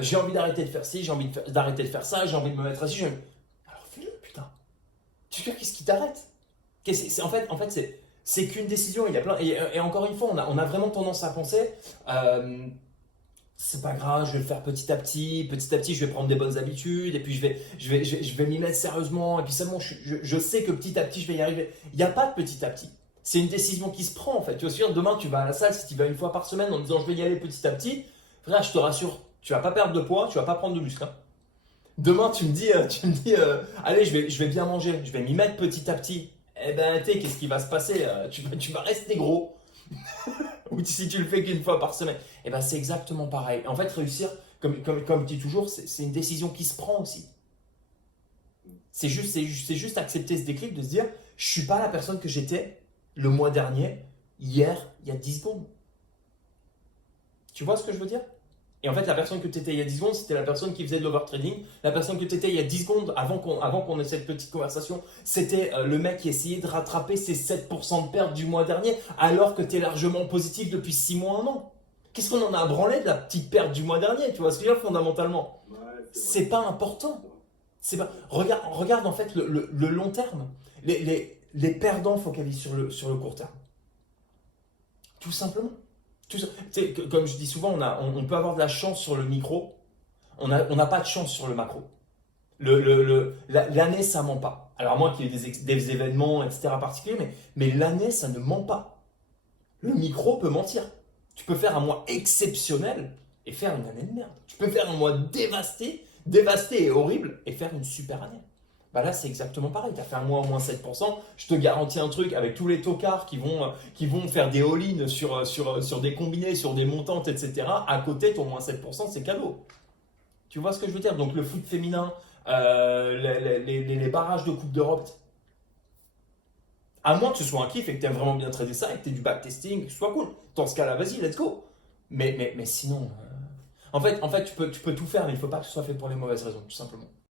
j'ai envie d'arrêter de faire ci, j'ai envie d'arrêter de faire ça, j'ai envie de me mettre assis. Alors fais-le, putain. Tu veux dire, qu'est-ce qui t'arrête? En fait, c'est qu'une décision. Il y a plein, et encore une fois, on a vraiment tendance à penser, euh, c'est pas grave, je vais le faire petit à petit, je vais prendre des bonnes habitudes, et puis je vais m'y mettre sérieusement, et puis c'est bon, je sais que petit à petit, je vais y arriver. Il n'y a pas de petit à petit. C'est une décision qui se prend en fait. Tu vas se dire, demain, tu vas à la salle, si tu vas une fois par semaine en disant je vais y aller petit à petit, frère, je te rassure, tu vas pas perdre de poids, tu vas pas prendre de muscle, hein. Demain, allez, je vais bien manger, je vais m'y mettre petit à petit. Eh ben, qu'est-ce qui va se passer? Tu vas rester gros. Ou si tu le fais qu'une fois par semaine. Eh ben, c'est exactement pareil. En fait, réussir, comme je dis toujours, c'est une décision qui se prend aussi. C'est juste accepter ce déclic de se dire, je suis pas la personne que j'étais le mois dernier, hier, il y a 10 secondes. Tu vois ce que je veux dire? Et en fait, la personne que tu étais il y a 10 secondes, c'était la personne qui faisait de l'overtrading. La personne que tu étais il y a 10 secondes, avant qu'on ait cette petite conversation, c'était le mec qui essayait de rattraper ses 7% de perte du mois dernier, alors que tu es largement positif depuis 6 mois, un an. Qu'est-ce qu'on en a à branler de la petite perte du mois dernier? Tu vois ce que je veux dire, fondamentalement? Ouais, c'est vrai. C'est pas important. Regarde en fait le long terme. Les perdants focalisent sur le court terme. Tout simplement. Comme je dis souvent, on peut avoir de la chance sur le micro, on n'a pas de chance sur le macro. L'année, ça ment pas. Alors, à moins qu'il y ait des événements, etc. particuliers, mais l'année, ça ne ment pas. Le micro peut mentir. Tu peux faire un mois exceptionnel et faire une année de merde. Tu peux faire un mois dévasté et horrible et faire une super année. Bah là, c'est exactement pareil. Tu as fait un mois au moins 7%. Je te garantis un truc avec tous les tocards qui vont faire des all-in sur des combinés, sur des montantes, etc. À côté, ton moins 7%, c'est cadeau. Tu vois ce que je veux dire? Donc le foot féminin, les barrages de Coupe d'Europe, à moins que ce soit un kiff et que tu aimes vraiment bien trader ça et que tu aies du backtesting, que ce soit cool. Dans ce cas-là, vas-y, let's go. Mais sinon, en fait, tu peux tout faire, mais il ne faut pas que ce soit fait pour les mauvaises raisons, tout simplement.